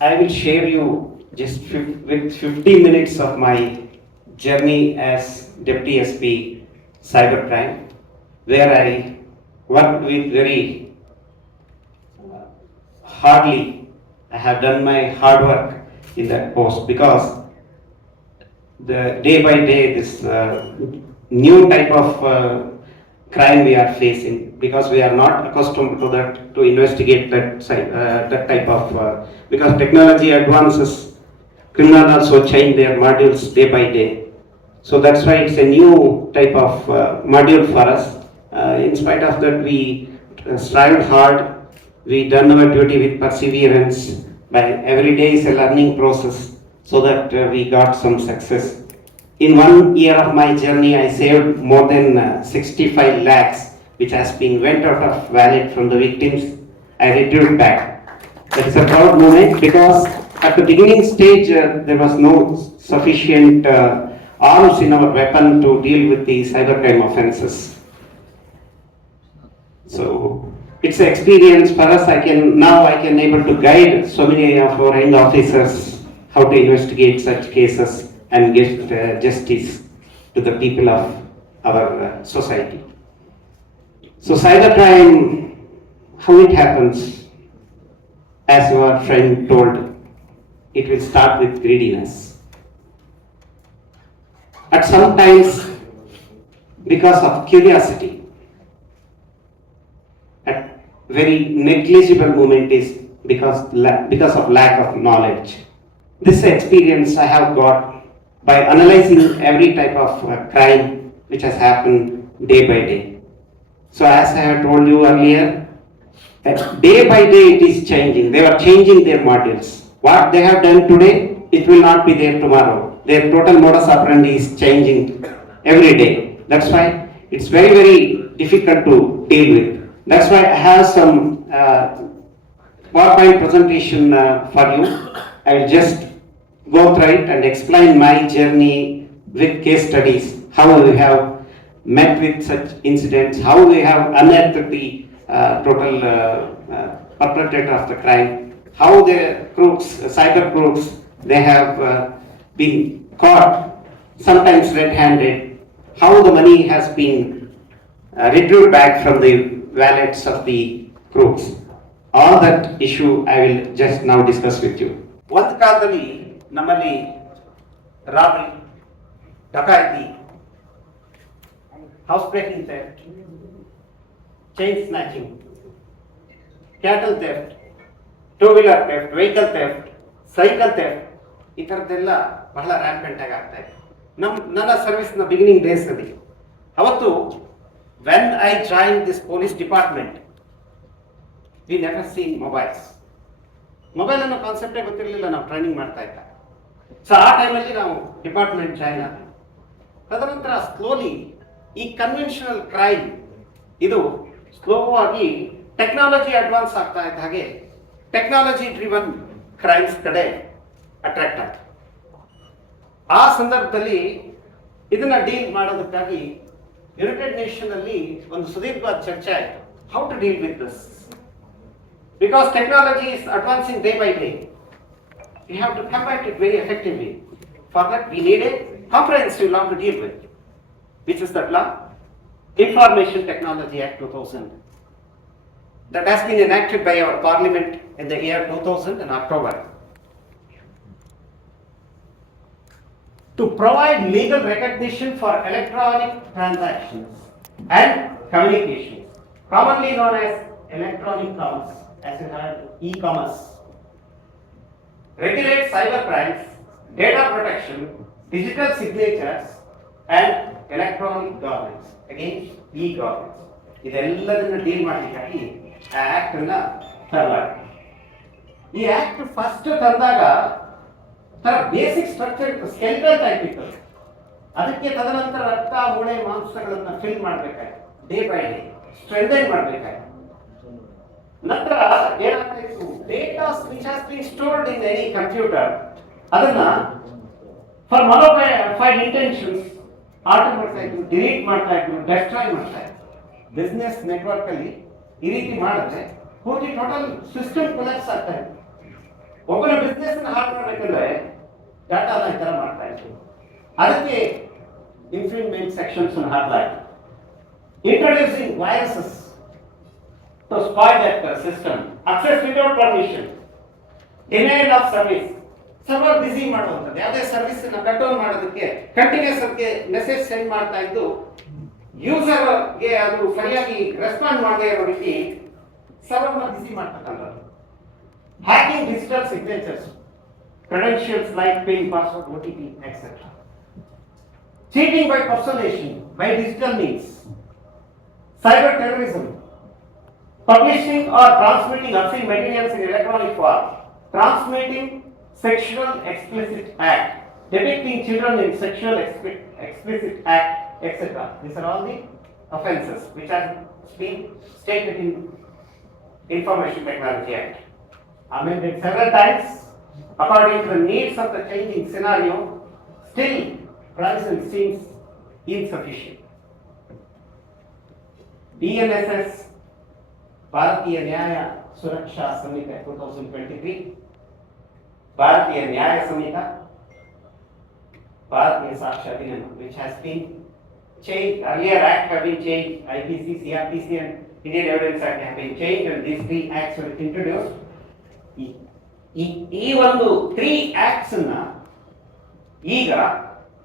I will share you just with 15 minutes of my journey as Deputy SP Cybercrime, where I worked with very uh, hardly. I have done my hard work in that post because the day by day this uh, new type of uh, crime we are facing because we are not accustomed to that to investigate that uh, that type of uh, because technology advances criminal also change their modules day by day. So that's why it's a new type of uh, module for us. Uh, in spite of that we uh, strived hard. We done our duty with perseverance. By every day is a learning process so that uh, we got some success in one year of my journey, I saved more than uh, 65 lakhs, which has been went out of wallet from the victims. I retrieved back. That's a proud moment because at the beginning stage, uh, there was no sufficient uh, arms in our weapon to deal with the cybercrime offenses. So it's an experience for us. I can now I can able to guide so many of our young officers how to investigate such cases and give justice to the people of our uh, society. So cybercrime, how it happens, as your friend told, it will start with greediness. At some times, because of curiosity, at very negligible moment is because, because of lack of knowledge. This experience I have got by analyzing every type of uh, crime which has happened day by day. So as I have told you earlier, that day by day it is changing. They are changing their models. What they have done today, it will not be there tomorrow. Their total modus operandi is changing every day. That's why it's very, very difficult to deal with. That's why I have some uh, PowerPoint presentation uh, for you. I will just go through it and explain my journey with case studies, how we have met with such incidents, how we have unearthed the uh, total uh, uh, perpetrator of the crime, how the crooks, cyber crooks, they have uh, been caught, sometimes red-handed, how the money has been uh, retrieved back from the wallets of the crooks. All that issue I will just now discuss with you. ಒಂದು ಕಾಲದಲ್ಲಿ ನಮ್ಮಲ್ಲಿ robbery ಡಕಾಯಿತಿ house breaking theft chain snatching cattle theft two wheeler theft vehicle theft cycle theft ಈ ಥರದ್ದೆಲ್ಲ ಬಹಳ rampant ಆಗಿ ಆಗ್ತಾ ಇದೆ. ನಮ್ಮ ನನ್ನ ಸರ್ವಿಸ್ನ ಬಿಗಿನಿಂಗ್ ಡೇಸಲ್ಲಿ ಅವತ್ತು when I join this police department we never seen mobiles mobile ಅನ್ನೋ ಕಾನ್ಸೆಪ್ಟೇ ಗೊತ್ತಿರಲಿಲ್ಲ, ನಾವು ಟ್ರೈನಿಂಗ್ ಮಾಡ್ತಾ ಇದ್ದ ಸೊ ಆ ಟೈಮಲ್ಲಿ ನಾವು ಡಿಪಾರ್ಟ್ಮೆಂಟ್ ಜಾಯ್ನ್ ಆದ ತದನಂತರ ಸ್ಲೋಲಿ ಈ ಕನ್ವೆನ್ಷನಲ್ ಕ್ರೈಮ್ ಇದು ಸ್ಲೋ ಆಗಿ ಟೆಕ್ನಾಲಜಿ ಅಡ್ವಾನ್ಸ್ ಆಗ್ತಾ ಇದ್ದ ಹಾಗೆ ಟೆಕ್ನಾಲಜಿ ಡ್ರಿವನ್ ಕ್ರೈಮ್ಸ್ ಕಡೆ ಅಟ್ರಾಕ್ಟ್ ಆಗ್ತದೆ ಆ ಸಂದರ್ಭದಲ್ಲಿ ಇದನ್ನ ಡೀಲ್ ಮಾಡೋದಕ್ಕಾಗಿ ಯುನೈಟೆಡ್ ನೇಷನ್ ಅಲ್ಲಿ ಒಂದು ಸುದೀರ್ಘವಾದ ಚರ್ಚೆ ಆಯಿತು. How to deal with this because technology is advancing day by day. We have to combat it very effectively. For that, we need a comprehensive law to deal with, which is that law, Information Technology Act 2000, that has been enacted by our Parliament in the year 2000 in October. To provide legal recognition for electronic transactions and communications, commonly known as electronic commerce, as you heard, e-commerce. Regulate cyber crimes, data protection, digital signatures, and electronic governance. against e-governance. ಇದೆಲ್ಲದನ್ನ deal ಮಾಡಲಿಕ್ಕಾಗಿ ಆ act ಅನ್ನ ತರಲಾಗಿದೆ ಈ act first ತಂದಾಗ ತರ basic structure ಇತ್ತು ಸ್ಕೆಲ್ಟಲ್ type ಇತ್ತು ಅದಕ್ಕೆ ತದನಂತರ ರಕ್ತ ಮೂಳೆ ಮಾಂಸಗಳನ್ನ ಫಿಲ್ ಮಾಡಬೇಕಾಯ್ತು ಡೇ ಬೈ ಡೇ ಸ್ಟ್ರೆಂಥನ್ ಮಾಡಬೇಕಾಯ್ತು ನಂತರ ಏನಾಗ್ತಾ ಇತ್ತು datas which has been stored in any computer. ಅದನ್ನ ಫಾರ್ ಮೋಡಿಫೈಡ್ ಇಂಟೆನ್ಷನ್ಸ್ ಆರ್ಡರ್ ಮಾಡ್ತಾ ಇದ್ರು ಡಿಲೀಟ್ ಮಾಡ್ತಾ ಇದ್ರು ಡೆಸ್ಟ್ರಾಯ್ ಮಾಡ್ತಾ ಇದ್ರು ಬಿಸ್ನೆಸ್ ನೆಟ್ವರ್ಕ್ ಅಲ್ಲಿ ಈ ರೀತಿ ಮಾಡಿದ್ರೆ ಪೂರ್ತಿ ಟೋಟಲ್ ಸಿಸ್ಟಮ್ ಕೊಲಾಪ್ಸ್ ಆಗ್ತಾ ಇತ್ತು. ಒಬ್ಬನ ಬಿಸ್ನೆಸ್ ಹಾಳು ಮಾಡ್ಬೇಕಂದ್ರೆ ಡಾಟಾನ ಈ ತರ ಮಾಡ್ತಾ ಇದ್ರು ಅದಕ್ಕೆ ಇನ್ಫ್ರಿಂಗ್ಮೆಂಟ್ ಸೆಕ್ಷನ್ಸ್ ಹಾಕಲಾಯಿತು. Introducing viruses to spy that system Access without permission. Denial of service server busy ಮಾಡುವಂಥದ್ದು. ಯಾವುದೇ ಸರ್ವಿಸ್ ಅನ್ನ ಕಂಟ್ರೋಲ್ ಮಾಡೋದಕ್ಕೆ ಕಂಟಿನ್ಯೂಸ್ ಅದಕ್ಕೆ ಮೆಸೇಜ್ ಸೆಂಡ್ ಮಾಡ್ತಾ ಇದ್ದು ಯೂಸರ್ಗೆ ಅದು ಸರಿಯಾಗಿ ರೆಸ್ಪಾಂಡ್ ಮಾಡದೇ ಇರೋ ರೀತಿ ಸರ್ವರ್ನ ಬಿಸಿ ಮಾಡ್ತಕ್ಕಂಥದ್ದು. Hacking digital signatures credentials like PIN, T P etc. Cheating by personation by digital means, cyber terrorism, publishing or transmitting obscene materials in electronic form, transmitting sexual explicit act, depicting children in sexual explicit act, etc. These are all the offences which have been stated in Information Technology Act. Amended several times according to the needs of the changing scenario, still present seems insufficient. BNSS ಭಾರತೀಯ ನ್ಯಾಯ ಸುರಕ್ಷಾ ಸಂಹಿತೆ two thousand twenty three ಭಾರತೀಯ ನ್ಯಾಯ Sanhita Bharatiya Sakshya ಅಧಿನಿಯಮ which has been changed earlier act have been changed IPC CRPC and Indian Evidence Act have been changed and these three acts were introduced ಈ- ಈ ಈ ಒಂದು three acts ಅನ್ನ ಈಗ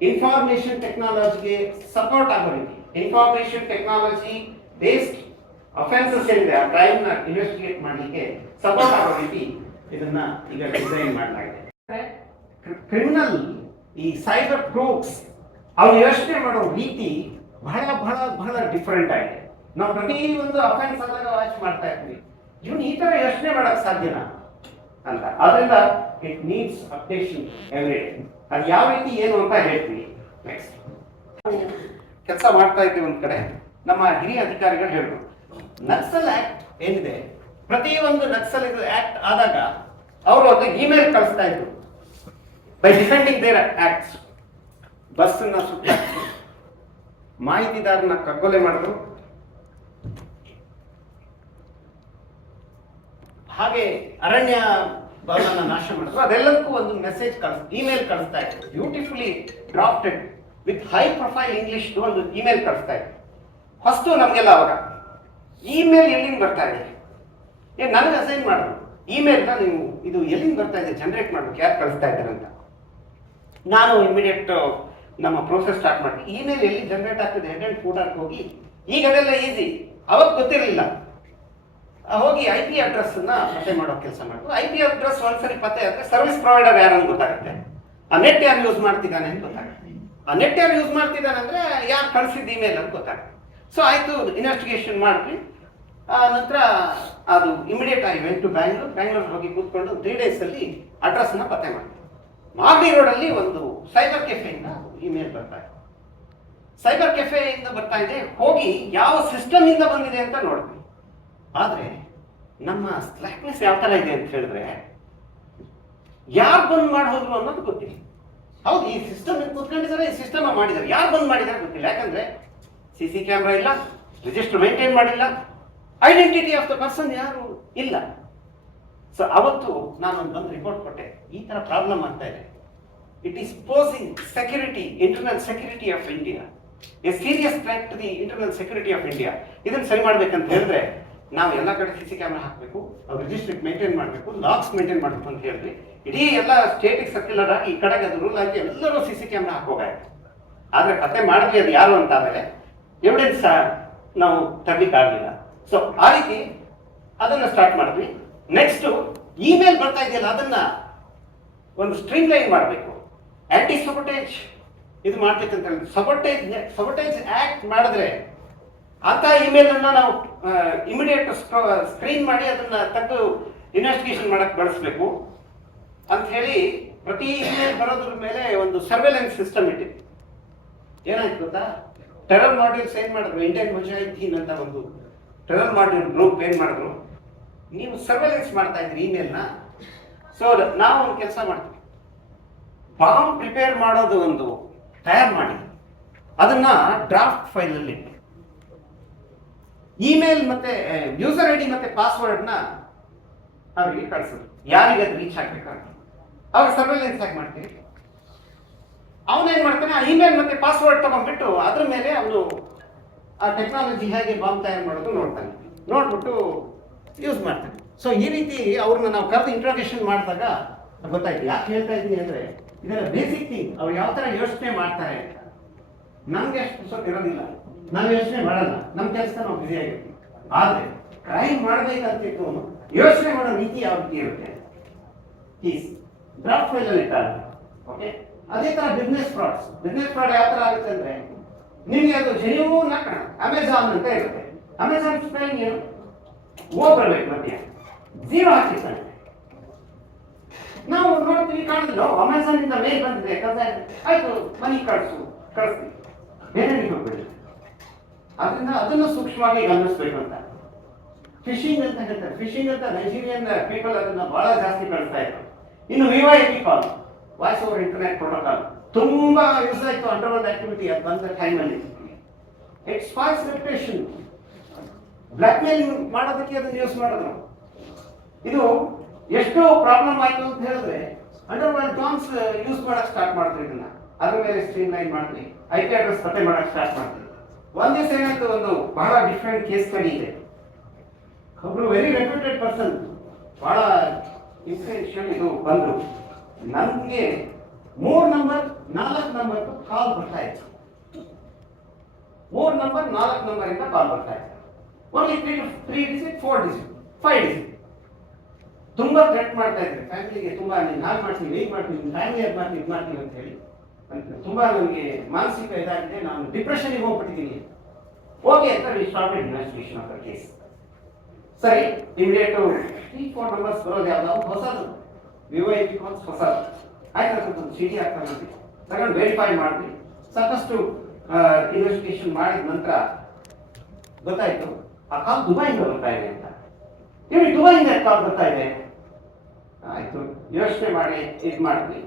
ಇನ್ಫಾರ್ಮೇಶನ್ ಟೆಕ್ನಾಲಜಿಗೆ ಸಪೋರ್ಟ್ ಆಗೋ ರೀತಿ ಇನ್ಫಾರ್ಮೇಶನ್ ಟೆಕ್ನಾಲಜಿ ಬೇಸ್ಡ್ ಅಫೆನ್ಸಸ್ ಏನಿದೆ, ಆ ಕ್ರೈಮ್ನ ಇನ್ವೆಸ್ಟಿಗೇಟ್ ಮಾಡಲಿಕ್ಕೆ ಸಪೋರ್ಟ್ ಆಗೋ ರೀತಿ ಇದನ್ನ ಈಗ ಡಿಸೈನ್ ಮಾಡಲಾಗಿದೆ ಕ್ರಿಮಿನಲ್ ಈ ಸೈಬರ್ ಕ್ರೂಕ್ಸ್ ಅವ್ರು ಯೋಚನೆ ಮಾಡೋ ರೀತಿ ಬಹಳ ಬಹಳ ಬಹಳ ಡಿಫರೆಂಟ್ ಆಗಿದೆ. ನಾವು ಪ್ರತಿ ಒಂದು ಅಫೆನ್ಸ್ ಆದಾಗ ವಾಚ್ ಮಾಡ್ತಾ ಇರ್ತೀವಿ ಇವನು ಈ ತರ ಯೋಚನೆ ಮಾಡಕ್ ಸಾಧ್ಯನಾ? ಅಂತ. ಅದರಿಂದ it needs updation every day ಅದು ಯಾವ ರೀತಿ ಏನು ಅಂತ ಹೇಳ್ತೀವಿ. ನೆಕ್ಸ್ಟ್ ಕೆಲಸ ಮಾಡ್ತಾ ಇದ್ದೀವಿ ಒಂದ್ ಕಡೆ. ನಮ್ಮ ಹಿರಿಯ ಅಧಿಕಾರಿಗಳು ಹೇಳಿದ್ರು ನಕ್ಸಲ್ ಆಕ್ಟ್ ಏನಿದೆ? ಒಂದು ನಕ್ಸಲ್ ಆಕ್ಟ್ ಆದಾಗ ಅವರು ಅದು ಇಮೇಲ್ ಕಳಿಸ್ತಾ ಇದ್ರು. ಬೈ ಡಿಫೆಂಡಿಂಗ್ ದೇರ್ ಆಕ್ಟ್ಸ್ ಬಸ್ಸನ್ನ ಸುತ್ತ ಮಾಹಿತಿದಾರನ ಕಗ್ಗೊಲೆ ಮಾಡಿದ್ರು. ಹಾಗೆ ಅರಣ್ಯ ಭವನ ನಾಶ ಮಾಡಿದ್ರು. ಅದೆಲ್ಲದಕ್ಕೂ ಒಂದು ಮೆಸೇಜ್ ಕಳಿಸ್ ಇಮೇಲ್ ಕಳಿಸ್ತಾ ಇದ್ರು. Beautifully drafted with high profile English ಒಂದು ಇಮೇಲ್ ಕಳಿಸ್ತಾ ಇದ್ರು. ಫಸ್ಟು ನಮಗೆಲ್ಲ ಅವಾಗ. ಇಮೇಲ್ ಎಲ್ಲಿಂದ ಬರ್ತಾ ಇದೆ? ಏ, ನನಗೆ ಅಸೈನ್ ಮಾಡು. ಇಮೇಲ್ನ ನೀವು ಇದು ಎಲ್ಲಿಂದ ಬರ್ತಾ ಇದೆ? ಜನರೇಟ್ ಮಾಡ್ಬೇಕು ಯಾರು ಕಳಿಸ್ತಾ ಇದ್ದಾರೆ ಅಂತ. ನಾನು ಇಮಿಡಿಯೇಟ್ ನಮ್ಮ ಪ್ರೋಸೆಸ್ ಸ್ಟಾರ್ಟ್ ಮಾಡಿ ಇಮೇಲ್ ಎಲ್ಲಿ ಜನರೇಟ್ ಆಗ್ತದೆ? ಹೆಡ್ ಅಂಡ್ ಫೋಟೋಕ್ಕೆ ಹೋಗಿ. ಈಗ ಅದೆಲ್ಲ ಈಸಿ ಅವಾಗ ಗೊತ್ತಿರಲಿಲ್ಲ. ಹೋಗಿ ಐ ಪಿ ಅಡ್ರೆಸ್ ಅನ್ನ ಪತ್ತೆ ಮಾಡೋ ಕೆಲಸ ಮಾಡಿದ್ರು ಐ ಪಿ ಅಡ್ರೆಸ್ ಒಂದ್ಸರಿ ಪತ್ತೆ ಆದ್ರೆ ಸರ್ವಿಸ್ ಪ್ರೊವೈಡರ್ ಯಾರು ಅಂತ ಗೊತ್ತಾಗುತ್ತೆ. ಆ ನೆಟ್ ಯಾರು ಯೂಸ್ ಮಾಡ್ತಿದ್ದಾನೆ ಅಂತ ಗೊತ್ತಾಗುತ್ತೆ. ಆ ನೆಟ್ ಯಾರು ಯೂಸ್ ಮಾಡ್ತಿದ್ದಾನೆ ಅಂದರೆ ಯಾರು ಕಳಿಸಿದ ಇಮೇಲ್ ಅಂತ ಗೊತ್ತಾಗುತ್ತೆ. ಸೊ ಆಯಿತು ಇನ್ವೆಸ್ಟಿಗೇಷನ್ ಮಾಡಿದ್ವಿ ಆ, ನಂತರ ಅದು ಇಮಿಡಿಯೇಟ್ ಆಗಿ ವೆಂಟ್ ಟು ಬ್ಯಾಂಗ್ಳೂರ್ ಬ್ಯಾಂಗ್ಳೂರ್ ಹೋಗಿ ಕೂತ್ಕೊಂಡು ತ್ರೀ ಡೇಸ್ ಅಲ್ಲಿ ಅಡ್ರೆಸ್ ಅನ್ನ ಪತ್ತೆ ಮಾಡಿದೆ. ಮಾಗಡಿ ರೋಡಲ್ಲಿ ಒಂದು ಸೈಬರ್ ಕೆಫೆಯಿಂದ ಇಮೇಲ್ ಬರ್ತಾ ಇದೆ. ಸೈಬರ್ ಕೆಫೆಯಿಂದ ಬರ್ತಾ ಇದೆ, ಹೋಗಿ ಯಾವ ಸಿಸ್ಟಮ್ ಇಂದ ಬಂದಿದೆ ಅಂತ ನೋಡಿದ್ವಿ ಆದ್ರೆ ನಮ್ಮ ಸ್ಲ್ಯಾಕ್ನೆಸ್ ಯಾವ ತರ ಇದೆ ಅಂತ ಹೇಳಿದ್ರೆ ಯಾರು ಬಂದ್ ಮಾಡಿ ಹೋದ್ರು ಅನ್ನೋದು ಗೊತ್ತಿಲ್ಲ. ಹೌದು, ಈ ಸಿಸ್ಟಮ್ ಕೂತ್ಕೊಂಡಿದ್ದಾರೆ, ಈ ಸಿಸ್ಟಮ್ ಮಾಡಿದ್ದಾರೆ. ಯಾರು ಬಂದ್ ಮಾಡಿದ್ದಾರೆ ಗೊತ್ತಿಲ್ಲ. ಯಾಕಂದ್ರೆ ಸಿ ಸಿ ಕ್ಯಾಮ್ರಾ ಇಲ್ಲ ರಿಜಿಸ್ಟರ್ ಮೇಂಟೈನ್ ಮಾಡಿಲ್ಲ. ಐಡೆಂಟಿಟಿ ಆಫ್ ದ ಪರ್ಸನ್ ಯಾರು? ಇಲ್ಲ. ಸೊ ಅವತ್ತು ನಾನು ಒಂದು ರಿಪೋರ್ಟ್ ಕೊಟ್ಟೆ. ಈ ತರ ಪ್ರಾಬ್ಲಮ್ ಆಗ್ತಾ ಇದೆ. It is posing security internal security of India a serious threat to the internal security of India ಇದನ್ನ ಸರಿ ಮಾಡ್ಬೇಕಂತ ಹೇಳಿದ್ರೆ, ನಾವು ಎಲ್ಲ ಕಡೆ ಸಿ ಸಿ ಕ್ಯಾಮ್ರಾ ಹಾಕಬೇಕು ರಿಜಿಸ್ಟ್ರಿ ಮೇಂಟೈನ್ ಮಾಡಬೇಕು ಲಾಕ್ಸ್ ಮೇಂಟೈನ್ ಮಾಡಬೇಕು ಅಂತ ಹೇಳಿದ್ರಿ ಇಡೀ ಎಲ್ಲ ಸ್ಟೇಟಿಗೆ ಸರ್ಕ್ಯುಲರ್ ಆಗಿ ಈ ಕಡೆಗೆ ಅದು ರೂಲ್ ಆಗಿ ಎಲ್ಲರೂ ಸಿ ಸಿ ಕ್ಯಾಮ್ರಾ ಹಾಕೋಗಾಯ್ತು ಆದರೆ ಕತೆ ಮಾಡಿದ್ವಿ ಅದು ಯಾರು ಅಂತ ಆಮೇಲೆ ಎವಿಡೆನ್ಸ್ ನಾವು ತರಲಿಕ್ಕಾಗಲಿಲ್ಲ. ಸೊ ಆ ರೀತಿ ಅದನ್ನ ಸ್ಟಾರ್ಟ್ ಮಾಡಿದ್ವಿ. ನೆಕ್ಸ್ಟ್ ಇಮೇಲ್ ಬರ್ತಾ ಇದೆಯಲ್ಲ, ಅದನ್ನ ಒಂದು ಸ್ಟ್ರೀಮ್ ಲೈನ್ ಮಾಡಬೇಕು. ಆಂಟಿ ಸೊಬಟೇಜ್ ಇದು ಮಾಡ್ಬೇಕಂತ ಅಂತ ಸೊಬಟೇಜ್ ಆಕ್ಟ್ ಮಾಡಿದ್ರೆ ಅಂತ ಇಮೇಲ್ ಅನ್ನ ನಾವು ಇಮಿಡಿಯೇಟ್ ಸ್ಕ್ರೀನ್ ಮಾಡಿ ಅದನ್ನ ತೆಗೆದು ಇನ್ವೆಸ್ಟಿಗೇಷನ್ ಮಾಡಕ್ ಬಳಸಬೇಕು. ಅಂತ ಹೇಳಿ ಪ್ರತಿ ಇಮೇಲ್ ಬರೋದ್ರ ಮೇಲೆ ಒಂದು ಸರ್ವೆಲೆನ್ಸ್ ಸಿಸ್ಟಮ್ ಇಟ್ಟಿದೆ ಏನಾಯ್ತು ಗೊತ್ತಾ? ಟೆರರ್ ಮಾಡ್ಯೂಲ್ಸ್ ಏನ್ ಮಾಡಿದ್ರು? ಇಂಡಿಯನ್ ಮುಜಾಹಿದ್ದೀನ್ ಅಂತ ಒಂದು ಟೆರರ್ ಮಾಡಿ ಗ್ರೂಪ್ ಏನು ಮಾಡಿದ್ರು? ನೀವು ಸರ್ವೆಲೆನ್ಸ್ ಮಾಡ್ತಾ ಇದ್ರಿ ಇಮೇಲ್ನ ಸೊ ನಾವು ಒಂದು ಕೆಲಸ ಮಾಡ್ತೀವಿ. ಬಾಂಬ್ ಪ್ರಿಪೇರ್ ಮಾಡೋದು ಒಂದು ತಯಾರು ಮಾಡಿ. ಅದನ್ನ ಡ್ರಾಫ್ಟ್ ಫೈಲಲ್ಲಿ ಇಟ್ಟು, ಇಮೇಲ್ ಮತ್ತೆ ಯೂಸರ್ ಐ ಡಿ ಮತ್ತೆ ಪಾಸ್ವರ್ಡ್ನ ಅವರಿಗೆ ಕಳಿಸೋದು. ಯಾರಿಗೆ ಅದು ರೀಚ್ ಆಗ್ಬೇಕಾಗ ಅವ್ರ ಸರ್ವೆಲೆನ್ಸ್ ಆಗಿ ಮಾಡ್ತೀವಿ. ಅವನೇನ್ ಮಾಡ್ತಾನೆ ಆ ಇಮೇಲ್ ಮತ್ತೆ ಪಾಸ್ವರ್ಡ್ ತಗೊಂಡ್ಬಿಟ್ಟು ಅದ್ರ ಮೇಲೆ ಅವನು ಆ ಟೆಕ್ನಾಲಜಿ ಹೇಗೆ ಬಾಂಬ್ ತಯಾರು ಮಾಡೋದು ನೋಡ್ತಾನೆ. ನೋಡ್ಬಿಟ್ಟು ಯೂಸ್ ಮಾಡ್ತಾನೆ. ಸೊ ಈ ರೀತಿ ಅವ್ರನ್ನ ನಾವು ಕರೆದು ಇಂಟ್ರೊಡಕ್ಷನ್ ಮಾಡಿದಾಗ ಗೊತ್ತಾಯ್ತು. ಯಾಕೆ ಹೇಳ್ತಾ ಇದ್ದೀನಿ ಅಂದ್ರೆ, ಇದೆಲ್ಲ ಬೇಸಿಕ್ ಥಿಂಗ್ ಅವ್ರು ಯಾವ ಥರ ಯೋಚನೆ ಮಾಡ್ತಾರೆ ಅಂತ. ನಮ್ಗೆ ಅಷ್ಟು ಸ್ವಲ್ಪ ಇರೋದಿಲ್ಲ. ನಾವು ಯೋಚನೆ ಮಾಡಲ್ಲ. ನಮ್ಮ ಕೆಲಸ ನಾವು ಬ್ಯುಸಿ ಆಗಿರ್ತೀವಿ. ಆದ್ರೆ ಕ್ರೈಮ್ ಮಾಡಬೇಕಂತಿತ್ತು ಯೋಚನೆ ಮಾಡೋ ರೀತಿ ಯಾವ ರೀತಿ ಇರುತ್ತೆ? ಈಸ್ ಡ್ರಾಫ್ಟ್ ಫೈಲಲ್ಲಿ ಇಟ್ಟಾಗ. ಓಕೆ ಅದೇ ತರ ಬಿಸ್ನೆಸ್ ಫ್ರಾಡ್ಸ್ ಬಿಸ್ನೆಸ್ ಫ್ರಾಡ್ ಯಾವ ಥರ ಆಗುತ್ತೆ ಅಂದ್ರೆ ನಿಮಗೆ ಅದು ಹಾಕೋಣ ಅಮೆಝಾನ್ ಅಂತ ಇರುತ್ತೆ. ಅಮೆಝಾನ್ ಸ್ಪೆಲ್ಲಿಂಗ್ ಏನು? ಓ ಬರ್ಬೇಕು ಮಧ್ಯ. ಜೀರೋ ಹಾಕಿರ್ತಾನೆ. ನಾವು ನೋಡ್ತೀವಿ ಕಾಣಿಲ್ಲ ಅಮೆಝಾನ್ ಇಂದ ಮೇಲ್ ಬಂದಿದೆ. ಕಸ ಆಯ್ತು ಮನಿ ಕಳಿಸು. ಕಳಿಸ್ತೀವಿ ಬೇರೆ ಹೋಗ್ಬೇಡಿ? ಅದರಿಂದ ಅದನ್ನು ಸೂಕ್ಷ್ಮವಾಗಿ ಗಮನಿಸ್ಬೇಕು ಅಂತ. ಫಿಶಿಂಗ್ ಅಂತ ಹೇಳ್ತಾರೆ. ಫಿಶಿಂಗ್ ಅಂತ ನೈಜೀರಿಯನ್ ಪೀಪಲ್ ಅದನ್ನ ಬಹಳ ಜಾಸ್ತಿ ಕಳಿಸ್ತಾ ಇದ್ರು. ಇನ್ನು VY people voice over internet protocol ತುಂಬಾ ಯೂಸ್ ಆಯ್ತು ಅಂಡರ್ ವರ್ಲ್ಡ್ ಆಕ್ಟಿವಿಟಿ ಅದು ಬಂದ ಟೈಮಲ್ಲಿ it's false reputation blackmail ಮಾಡೋದಕ್ಕೆ ಅದನ್ನ ಯೂಸ್ ಮಾಡಿದ್ರು ಇದು ಎಷ್ಟು ಪ್ರಾಬ್ಲಮ್ ಆಯ್ತು ಅಂತ ಹೇಳಿದ್ರೆ ಅಂಡರ್ ವರ್ಲ್ಡ್ ಟಾನ್ಸ್ ಯೂಸ್ ಮಾಡೋಕೆ ಸ್ಟಾರ್ಟ್ ಮಾಡಿದ್ರು ಇದನ್ನ. ಅದ್ರ ಮೇಲೆ streamline I P address ಪತ್ತೆ ಮಾಡಕ್ ಸ್ಟಾರ್ಟ್ ಮಾಡಿದ್ವಿ ಒಂದು ದಿವಸ ಏನಾಯ್ತು ಒಂದು ಬಹಳ ಡಿಫ್ರೆಂಟ್ ಕೇಸ್ ಸ್ಟಡಿ ಇದೆ. ಒಬ್ರು ವೆರಿ ರೆಪ್ಯೂಟೆಡ್ ಪರ್ಸನ್ ಬಹಳ ಇನ್ಫ್ಲೇಷನ್ ಇದು ಬಂದ್ರು. ನನಗೆ ಮೂರ್ ನಂಬರ್ ನಾಲ್ಕು ನಂಬರ್ ಕಾಲ್ ಬರ್ತಾ ಇತ್ತು. ಮೂರ್ ನಂಬರ್ ನಾಲ್ಕು ನಂಬರ್ ಇಂದ ಕಾಲ್ ಬರ್ತಾ ಇತ್ತು. Only three three digit four digit five digit ತುಂಬಾ ಥ್ರೆಟ್ ಮಾಡ್ತಾ ಇದ್ರೆ. ಫ್ಯಾಮಿಲಿಗೆ ತುಂಬಾ, ನೀನು ಹಾಗೆ ಮಾಡ್ತೀನಿ ವೇಟ್ ಮಾಡ್ತೀನಿ ಫ್ಯಾಮಿಲಿ ಅದು ಮಾಡ್ತೀನಿ, ಇದು ಮಾಡ್ತೀನಿ ಅಂತ ಹೇಳಿ. ತುಂಬಾ ನನಗೆ ಮಾನಸಿಕ ಇದಾಗಿದೆ. ನಾನು ಡಿಪ್ರೆಷನ್ಗೆ ಹೋಗ್ಬಿಟ್ಟಿದ್ದೀನಿ. ಓಕೆ ಅಂತ we started investigation of the case ಸರಿ ಇಮಿಡಿಯೇಟ್ ತ್ರೀ ಫೋರ್ ನಂಬರ್ಸ್ ಬರೋದು ಯಾವ್ದಾದ್ರು ಹೊಸದು. ವಿವೋ ಐ ಪಿ ಕಾಲ್ಸ್ ಹೊಸದು. ಆಯ್ತು ಅದೊಂದು ಚೀಟಿ ಹಾಕ್ತಾರೆ ತಗೊಂಡು ವೆರಿಫೈ ಮಾಡಿದ್ವಿ ಸಾಕಷ್ಟು ಇನ್ವೆಸ್ಟಿಗೇಷನ್ ಮಾಡಿದ ನಂತರ ಗೊತ್ತಾಯ್ತು, ಆ ಕಾಲ್ ದುಬೈಯಿಂದ ಬರ್ತಾ ಇದೆ ಅಂತ. ಹೇಳಿ, ದುಬೈಯಿಂದ ಕಾಲ್ ಬರ್ತಾ ಇದೆ? ಆಯ್ತು, ಯೋಚನೆ ಮಾಡಿ, ಇದು ಮಾಡಿದ್ವಿ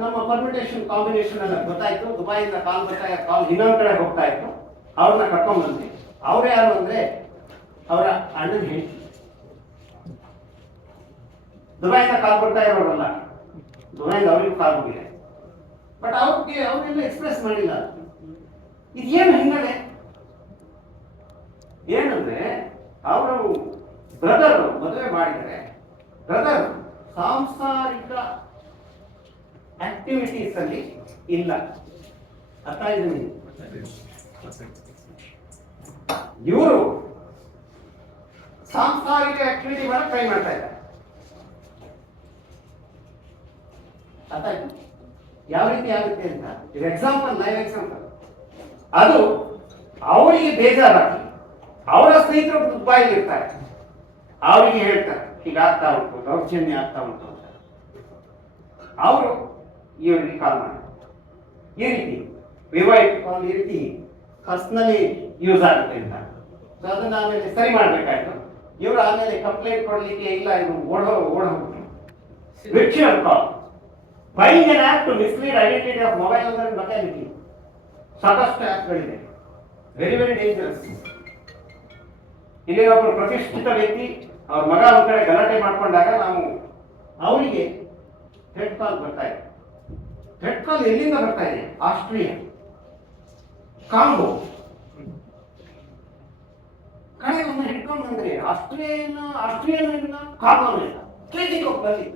ನಮ್ಮ ಪರ್ಮಿಟೇಷನ್ ಕಾಂಬಿನೇಷನ್ ಎಲ್ಲ ಗೊತ್ತಾಯ್ತು, ದುಬೈಯಿಂದ ಕಾಲ್ ಬರ್ತಾ ಕಾಲ್ ಇನ್ನೊಂದು ಕಡೆ ಹೋಗ್ತಾ ಇತ್ತು. ಅವ್ರನ್ನ ಕರ್ಕೊಂಡ್ ಬಂದ್ವಿ. ಅವ್ರು ಯಾರು ಅಂದ್ರೆ ಅವರ ಅಣ್ಣನ ಹೆಂಡತಿ. ದುಬೈಯಿಂದ ಕಾಲ್ ಬರ್ತಾ ಇರೋರಲ್ಲ. ದುಬೈಯಿಂದ ಅವ್ರಿಗೂ ಕಾಲ್ ಹೋಗಿದೆ ಬಟ್ ಅವ್ರಿಗೆ ಅವರೆಲ್ಲ ಎಕ್ಸ್ಪ್ರೆಸ್ ಮಾಡಿಲ್ಲ. ಇದೇನು ಹಿನ್ನೆಲೆ ಏನಂದ್ರೆ, ಅವರು ಬ್ರದರ್ ಮದುವೆ ಮಾಡಿದರೆ ಬ್ರದರ್ ಸಾಂಸಾರಿಕ ಆಕ್ಟಿವಿಟೀಸ್ ಅಲ್ಲಿ ಇಲ್ಲ. ಅರ್ಥ ಇದೆ ಇವರು ಸಾಂಸಾರಿಕ ಆಕ್ಟಿವಿಟಿ ಮಾಡಕ್ ಟ್ರೈ ಮಾಡ್ತಾ ಇದ್ದಾರೆ. ಯಾವ ರೀತಿ ಆಗುತ್ತೆ ಅಂತ? ಇದು ಎಕ್ಸಾಂಪಲ್ ಲೈವ್ ಎಕ್ಸಾಂಪಲ್ ಅದು ಅವರಿಗೆ ಬೇಜಾರಾಗಿ ಅವರ ಸ್ನೇಹಿತರು ದುಬಾಯಲ್ಲಿ ಇರ್ತಾರೆ. ಅವರಿಗೆ ಹೇಳ್ತಾರೆ ಹೀಗಾಗ್ತಾ ಉಂಟು, ದೌರ್ಜನ್ಯ ಆಗ್ತಾ ಉಂಟು ಅಂತ. ಅವರು ಇವರಿಗೆ ಕಾಲ್ ಮಾಡಿ ಈ ರೀತಿ, ವಿವೈಟ್ ಕಾಲ್ ಈ ರೀತಿ ಪರ್ಸ್ನಲಿ ಯೂಸ್ ಆಗುತ್ತೆ ಅಂತ. ಸೊ ಅದನ್ನ ಆಮೇಲೆ ಸರಿ ಮಾಡ್ಬೇಕಾಯ್ತು. ಇವರು ಆಮೇಲೆ ಕಂಪ್ಲೇಂಟ್ ಕೊಡಲಿಕ್ಕೆ ಇಲ್ಲ ಇದು ಓಡೋ ಓಡೋ virtual call being an app to mislead identity of mobile number locality ಸಾಕಷ್ಟು ಆ್ಯಪ್ಗಳಿದೆ ವೆರಿ ವೆರಿ ಡೇಂಜರಸ್ ಇಲ್ಲಿ ಒಬ್ಬರು ಪ್ರತಿಷ್ಠಿತ ವ್ಯಕ್ತಿ, ಅವ್ರ ಮಗ ಒಂದ್ ಕಡೆ ಗಲಾಟೆ ಮಾಡ್ಕೊಂಡಾಗ ನಾವು ಅವರಿಗೆ ಥ್ರೆಡ್ ಕಾಲ್ ಬರ್ತಾ ಇದೆ. ಥ್ರೆಡ್ ಕಾಲ್ ಎಲ್ಲಿಂದ ಬರ್ತಾ ಇದೆ? ಆಸ್ಟ್ರಿಯಾ. ಕಾಂಗೋ. ಕಡೆ ಒಂದು ಹಿಡ್ಕೊಂಡು ಬಂದ್ರೆ ಆಸ್ಟ್ರೇಲಿಯನ್ ಆಸ್ಟ್ರೇಲಿಯನ್ ಇಲ್ಲ ಇಲ್ಲ. ಕೇಜಿಗೆ ಹೋಗಿ ಬರಲಿ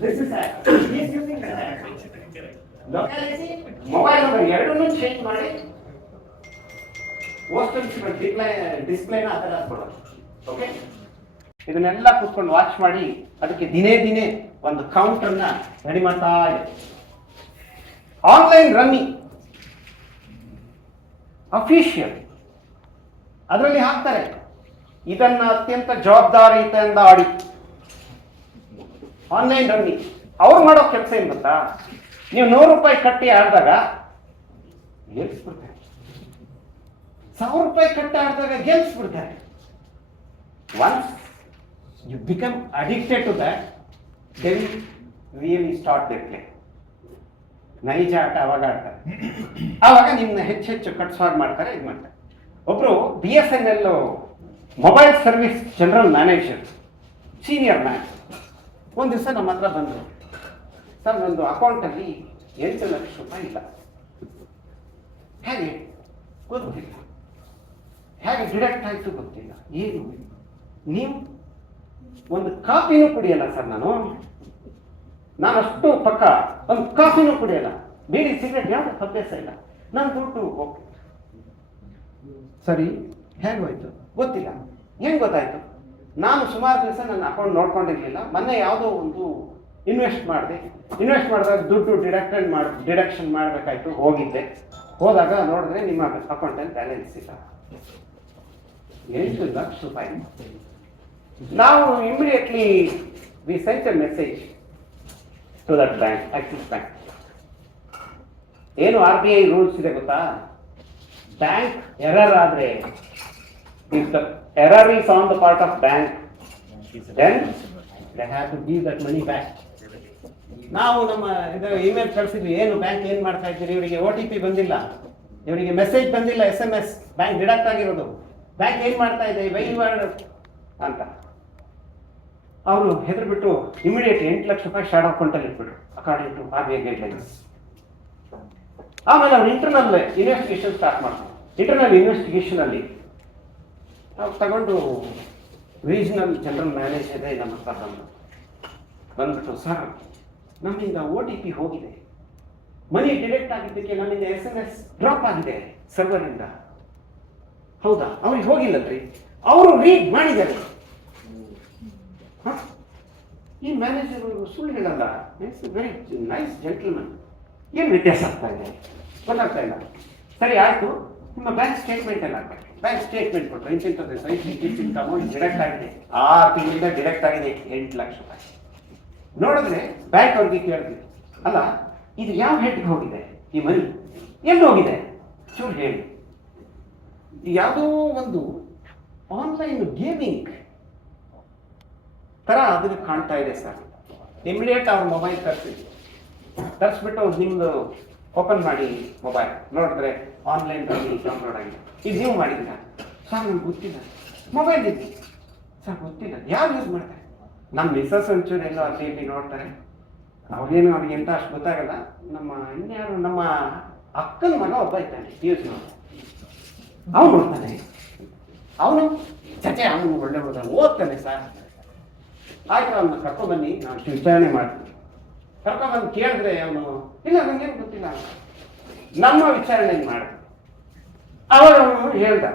This is that. He's using that. Locality, mobile number ಎರಡನ್ನೂ ಚೇಂಜ್ ಮಾಡಿ. ಪೋಸ್ಟಲ್ ಡಿಸ್ಪ್ಲೇ ಡಿಸ್ಪ್ಲೇನ ಆ ಥರ ಓಕೆ ಇದನ್ನೆಲ್ಲ ಕೂತ್ಕೊಂಡು ವಾಚ್ ಮಾಡಿ ಅದಕ್ಕೆ ದಿನೇ ದಿನೇ ಒಂದು ಕೌಂಟರ್ನ ರೆಡಿ ಮಾಡ್ತಾ ಇದೆ ಆನ್ಲೈನ್ ರಮ್ಮಿ ಅಫಿಷಿಯಲ್ ಅದರಲ್ಲಿ ಹಾಕ್ತಾರೆ. ಇದನ್ನ ಅತ್ಯಂತ ಜವಾಬ್ದಾರಿಯುತೆಯಿಂದ ಆಡಿ. ಆನ್ಲೈನ್ ರನ್ನಿಂಗ್ ಅವ್ರು ಮಾಡೋ ಕೆಲಸ ಏನು ಗೊತ್ತಾ? ನೀವು ನೂರು ರೂಪಾಯಿ ಕಟ್ಟಿ ಆಡಿದಾಗ ಗೆಲ್ಸ್ಬಿಡ್ತಾರೆ. ಸಾವಿರ ರೂಪಾಯಿ ಕಟ್ಟಿ ಆಡಿದಾಗ ಗೆಲ್ಸ್ಬಿಡ್ತಾರೆ. Once you become addicted to that then really start their play ನೈಜ ಆಟ ಅವಾಗ ಆಡ್ತಾರೆ. ಆವಾಗ ನಿಮ್ಮನ್ನ ಹೆಚ್ಚು ಹೆಚ್ಚು ಕಟ್ಸೋರ್ ಮಾಡ್ತಾರೆ, ಇದು ಮಾಡ್ತಾರೆ. ಒಬ್ರು B S N L mobile service general manager senior man ಒಂದು ದಿವಸ ನಮ್ಮ ಹತ್ರ ಬಂದರು. ಸರ್, ನಂದು ಅಕೌಂಟಲ್ಲಿ ಎಂಟು ಲಕ್ಷ ರೂಪಾಯಿ ಇಲ್ಲ. ಹೇಗೆ? ಗೊತ್ತಿಲ್ಲ. ಹೇಗೆ ಡಿಡಕ್ಟ್ ಆಯಿತು ಗೊತ್ತಿಲ್ಲ. ಏನು? ನೀವು ಒಂದು ಕಾಫಿನೂ ಕುಡಿಯಲ್ಲ ಸರ್ ನಾನು. ನಾನು ಅಷ್ಟು ಪಕ್ಕ ಒಂದು ಕಾಫಿನೂ ಕುಡಿಯಲ್ಲ. ಬೀಡಿ ಸಿಗರೇಟ್ ಯಾವುದು ಅಭ್ಯಾಸ ಇಲ್ಲ. ನಾನು ದುಡ್ಡು ಓಕೆ ಸರಿ ಹೇಗೋಯ್ತು ಗೊತ್ತಿಲ್ಲ. ಹೆಂಗೆ ಗೊತ್ತಾಯಿತು? ನಾನು ಸುಮಾರು ದಿವಸ ನನ್ನ ಅಕೌಂಟ್ ನೋಡ್ಕೊಂಡಿರ್ಲಿಲ್ಲ. ಮೊನ್ನೆ ಯಾವುದೋ ಒಂದು ಇನ್ವೆಸ್ಟ್ ಮಾಡಿದೆ. ಇನ್ವೆಸ್ಟ್ ಮಾಡಿದಾಗ ದುಡ್ಡು ಡಿಡಕ್ಟೆಡ್ ಮಾಡಿ ಡಿಡಕ್ಷನ್ ಮಾಡಬೇಕಾಯ್ತು, ಹೋಗಿದ್ದೆ. ಹೋದಾಗ ನೋಡಿದ್ರೆ ನಿಮ್ಮ ಅಕೌಂಟಲ್ಲಿ ಬ್ಯಾಲೆನ್ಸ್ ಇಲ್ಲ. ಎಂಟು ಲಕ್ಷ ರೂಪಾಯಿ. ನಾವು immediately we sent a message to that bank Axis bank ಏನು ಆರ್ ಬಿ ಐ ರೂಲ್ಸ್ ಇದೆ ಗೊತ್ತಾ? ಬ್ಯಾಂಕ್ ಎರರ್ ಆದ್ರೆ if the error is on the part of bank, then they have to give that money back. ನಾವು ನಮ್ಮ ಇದು email ಕಳಿಸಿದ್ವಿ ಏನು bank ಏನು ಮಾಡ್ತಾ ಇದ್ದೀರಿ? ಇವರಿಗೆ ಒ ಟಿ ಪಿ ಬಂದಿಲ್ಲ. ಇವರಿಗೆ ಮೆಸೇಜ್ ಬಂದಿಲ್ಲ S M S bank deduct ಆಗಿರೋದು. ಬ್ಯಾಂಕ್ ಏನು ಮಾಡ್ತಾ ಇದೆ? ವಹಿವಾಡ್ ಅಂತ. ಅವರು ಹೆದರ್ಬಿಟ್ಟು ಇಮಿಡಿಯೇಟ್ ಎಂಟು ಲಕ್ಷ ರೂಪಾಯಿ ಶಾರ್ಟ್ ಅಕೌಂಟಲ್ಲಿ ಇಟ್ಬಿಟ್ರು according to R B I guidelines ಆಮೇಲೆ ಅವ್ರು ಇಂಟರ್ನಲ್ ಇನ್ವೆಸ್ಟಿಗೇಷನ್ ಸ್ಟಾರ್ಟ್ ಮಾಡ್ತಾರೆ. ಇಂಟರ್ನಲ್ ಇನ್ವೆಸ್ಟಿಗೇಷನ್ ಅಲ್ಲಿ ನಾವು ತಗೊಂಡು ರೀಜನಲ್ ಜನರಲ್ ಮ್ಯಾನೇಜರ್ ನಮ್ಮ ಹತ್ರ ಬಂದು ಬಂದ್ಬಿಟ್ಟು, ಸರ್, ನಮ್ಮಿಂದ ಓ ಟಿ ಪಿ ಹೋಗಿದೆ. ಮನಿ ಡಿಲೆಕ್ಟ್ ಆಗಿದ್ದಕ್ಕೆ ನಮ್ಮಿಂದ ಎಸ್ ಎಂ ಎಸ್ ಡ್ರಾಪ್ ಆಗಿದೆ, ಸರ್ವರಿಂದ. ಹೌದಾ? ಅವ್ರಿಗೆ ಹೋಗಿಲ್ಲಲ್ರಿ? ಅವರು ರೀಡ್ ಮಾಡಿದ್ದಾರೆ? ಈ ಮ್ಯಾನೇಜರ್ ಸುಳ್ಳು ಹೇಳಲ್ಲ. ಇಟ್ಸ್ ವೆರಿ ನೈಸ್ ಜೆಂಟಲ್ಮನ್ ಏನು ವ್ಯತ್ಯಾಸ ಆಗ್ತಾ ಇದೆ? ಗೊತ್ತಾಗ್ತಾ ಇಲ್ಲ. ಸರಿ, ಆಯ್ತು. ನಿಮ್ಮ ಬ್ಯಾಂಕ್ ಸ್ಟೇಟ್ಮೆಂಟ್ ಎಲ್ಲ ಬ್ಯಾಂಕ್ ಸ್ಟೇಟ್ಮೆಂಟ್ ಕೊಟ್ಟರು ಇಂತಿಂಥದ್ದು ಸೈಟ್ ಅಮೌಂಟ್ ಡಿರೆಕ್ಟ್ ಆಗಿದೆ? ಆರು ತಿಂಗಳಿಂದ ಡಿರೆಕ್ಟ್ ಆಗಿದೆ ಎಂಟು ಲಕ್ಷ ರೂಪಾಯಿ. ನೋಡಿದ್ರೆ ಬ್ಯಾಂಕ್ ಅವ್ರಿಗೆ ಕೇಳಿದ್ವಿ ಅಲ್ಲ, ಇದು ಯಾವ ಹೆಡ್ಗೆ ಹೋಗಿದೆ? ಈ ಮನಿ ಎಲ್ಲಿ ಹೋಗಿದೆ? ಚೂರು ಹೇಳಿ. ಯಾವುದೋ ಒಂದು ಆನ್ಲೈನ್ ಗೇಮಿಂಗ್ ಥರ ಅದನ್ನು ಕಾಣ್ತಾ ಇದೆ ಸರ್. ಇಮಿಡಿಯೇಟ್ ಅವ್ರ ಮೊಬೈಲ್ ತರಿಸಿದ್ವಿ ತರಿಸ್ಬಿಟ್ಟು ನಿಮ್ಮದು ಓಪನ್ ಮಾಡಿ ಮೊಬೈಲ್ ನೋಡಿದ್ರೆ ಆನ್ಲೈನ್ ಡೌನ್ಲೋಡ್ ಆಗಿದೆ. ಇದು ನೀವು ಮಾಡಿದ್ದೀರ ಸರ್ ನಮ್ಗೆ ಗೊತ್ತಿಲ್ಲ. ಮೊಬೈಲ್ ಇದೆ ಸರ್, ಗೊತ್ತಿಲ್ಲ. ಯಾರು ಯೂಸ್ ಮಾಡ್ತಾರೆ? ನಮ್ಮ ಮಿಸ್ಸಸ್ ಒಂಚೂರು ಎಲ್ಲೋ ಅಲ್ಲಿ ಇಲ್ಲಿ ನೋಡ್ತಾರೆ. ಅವ್ರೇನು ಅವ್ರಿಗೆ ಎಂತ ಅಷ್ಟು ಗೊತ್ತಾಗಲ್ಲ. ನಮ್ಮ ಇನ್ಯಾರು ನಮ್ಮ ಅಕ್ಕನ ಮಗ ಒಬ್ಬ ಇದ್ದಾನೆ ಯೂಸ್ ಮಾಡಿ ಅವನು ನೋಡ್ತಾನೆ. ಅವನು? ಚಚೆ ಅವನು ಒಳ್ಳೆ ಹುಡುಗ. ಓದ್ತಾನೆ ಸರ್. ಆಯ್ತು ಅವನ್ನ ಕರ್ಕೊಂಡ್ಬನ್ನಿ ನಾನು ವಿಚಾರಣೆ ಮಾಡ್ತೀನಿ. ಕರ್ಕೊಂಡ್ಬಂದು ಕೇಳಿದ್ರೆ ಅವನು ಇಲ್ಲ ನನಗೇನು ಗೊತ್ತಿಲ್ಲ. ನಮ್ಮ ವಿಚಾರಣೆ ಮಾಡಿದ್ರು ಅವರು ಹೇಳ್ದ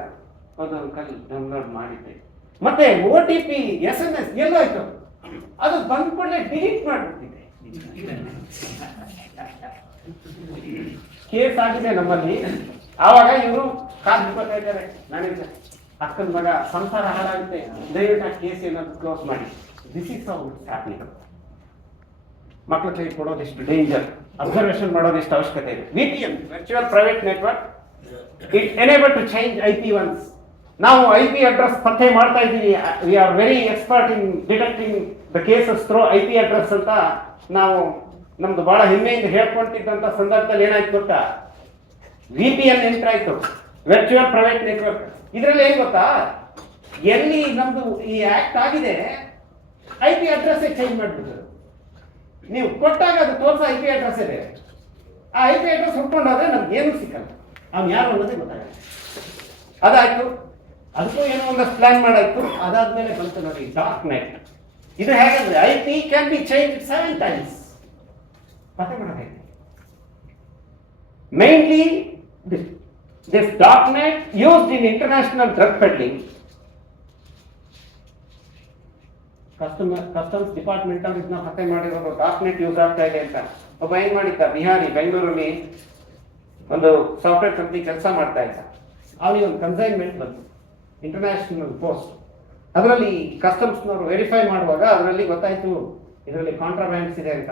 ಅದೊಂದು ಕಲ್ ಡೌನ್ಲೋಡ್ ಮಾಡಿದ್ದೆ. ಮತ್ತೆ O T P, S M S ಎಲ್ಲೋಯ್ತು ಅದು ಬಂದ ಕೂಡಲೇ ಡಿಲೀಟ್ ಮಾಡಿಬಿಟ್ಟಿದೆ. ಕೇಸ್ ಆಗಿದೆ ನಮ್ಮಲ್ಲಿ. ಆವಾಗ ಇವರು ಕಾದು ಬರ್ತಾ ಇದ್ದಾರೆ. ನನಗೆ ಅಕ್ಕನ ಮಗ ಸಂಸಾರ ಹಾಳಾಗುತ್ತೆ. ದಯವಿಟ್ಟು ಕೇಸ್ ಏನಾದ್ರು ಕ್ಲೋಸ್ ಮಾಡಿ. ದಿಸ್ ಇಸ್ ಅವ್ರ ಹ್ಯಾಪಿಂಗ್ ಮಕ್ಕಳ ಕೈ ಕೊಡೋದಿಷ್ಟು ಡೇಂಜರ್ ಅಬ್ಸರ್ವೇಷನ್ ಮಾಡೋದಿಷ್ಟು ಅವಶ್ಯಕತೆ ಇದೆ. V P N virtual private network it enable to change I P once ನಾವು ಐ ಪಿ ಅಡ್ರೆಸ್ ಪತ್ತೆ ಮಾಡ್ತಾ ಇದ್ದೀವಿ. We are very expert in detecting the cases through I P address ಅಂತ ನಾವು ನಮ್ದು ಬಹಳ ಹೆಮ್ಮೆಯಿಂದ ಹೇಳ್ಕೊಂತಿದ್ದಂಥ ಸಂದರ್ಭದಲ್ಲಿ ಏನಾಯ್ತು ಗೊತ್ತಾ? ವಿ ಪಿ ಎನ್ ಎಂಟರ್ ಆಯ್ತು ವರ್ಚುವಲ್ ಪ್ರೈವೇಟ್ ನೆಟ್ವರ್ಕ್ ಇದರಲ್ಲಿ ಏನು ಗೊತ್ತಾ? ಎಲ್ಲಿ ನಮ್ದು ಈ ಆಕ್ಟ್ ಆಗಿದೆ ಐ ಪಿ ಅಡ್ರೆಸ್ ಚೇಂಜ್ ಮಾಡ್ಬಿಟ್ಟು ನೀವು ಕೊಟ್ಟಾಗ ಅದು ತೋರಿಸೋ ಐ ಪಿ ಅಡ್ರೆಸ್ ಇದೆ. ಆ ಐ ಪಿ ಅಡ್ರೆಸ್ ಹುಡ್ಕೊಂಡಾದ್ರೆ ನಮ್ಗೆ ಏನು ಸಿಕ್ಕಲ್ಲ. ಅವ್ನು ಯಾರು ಅನ್ನೋದೇ ಗೊತ್ತಾಗಲ್ಲ. ಅದಾಯ್ತು. ಅದಕ್ಕೂ ಏನೋ ಒಂದಷ್ಟು ಪ್ಲಾನ್ ಮಾಡಾಯ್ತು. ಅದಾದ್ಮೇಲೆ ಬಂತು ನೋಡಿ ಡಾರ್ಕ್ ನೈಟ್ ಇದು ಹೇಗಂದ್ರೆ I P can be change seven times ಪತ್ತೆ ಮಾಡಬೇಕು mainly this this darknet used in international drug peddling. Customer customs department ಅವ್ರು ಇದನ್ನ ಪತ್ತೆ ಮಾಡಿರೋದು ಡಾಕ್ಯುಮೆಂಟ್ ಯೂಸ್ ಆಗ್ತಾ ಇದೆ ಅಂತ. ಒಬ್ಬ ಏನ್ ಮಾಡಿದ್ದ? ಬಿಹಾರಿ ಬೆಂಗಳೂರಲ್ಲಿ ಒಂದು ಸಾಫ್ಟ್ವೇರ್ ಕಂಪ್ನಿ ಕೆಲಸ ಮಾಡ್ತಾ ಇದ್ದ. ಅವನಿಗೆ ಒಂದು ಕನ್ಸೈನ್ಮೆಂಟ್ ಬಂತು. ಇಂಟರ್ನ್ಯಾಷನಲ್ ಪೋಸ್ಟ್ ಅದರಲ್ಲಿ ಕಸ್ಟಮ್ಸ್ನವರು ವೆರಿಫೈ ಮಾಡುವಾಗ ಅದರಲ್ಲಿ ಗೊತ್ತಾಯ್ತು, ಇದರಲ್ಲಿ ಕಾಂಟ್ರಾಬ್ಯಾಂಡ್ಸ್ ಇದೆ ಅಂತ.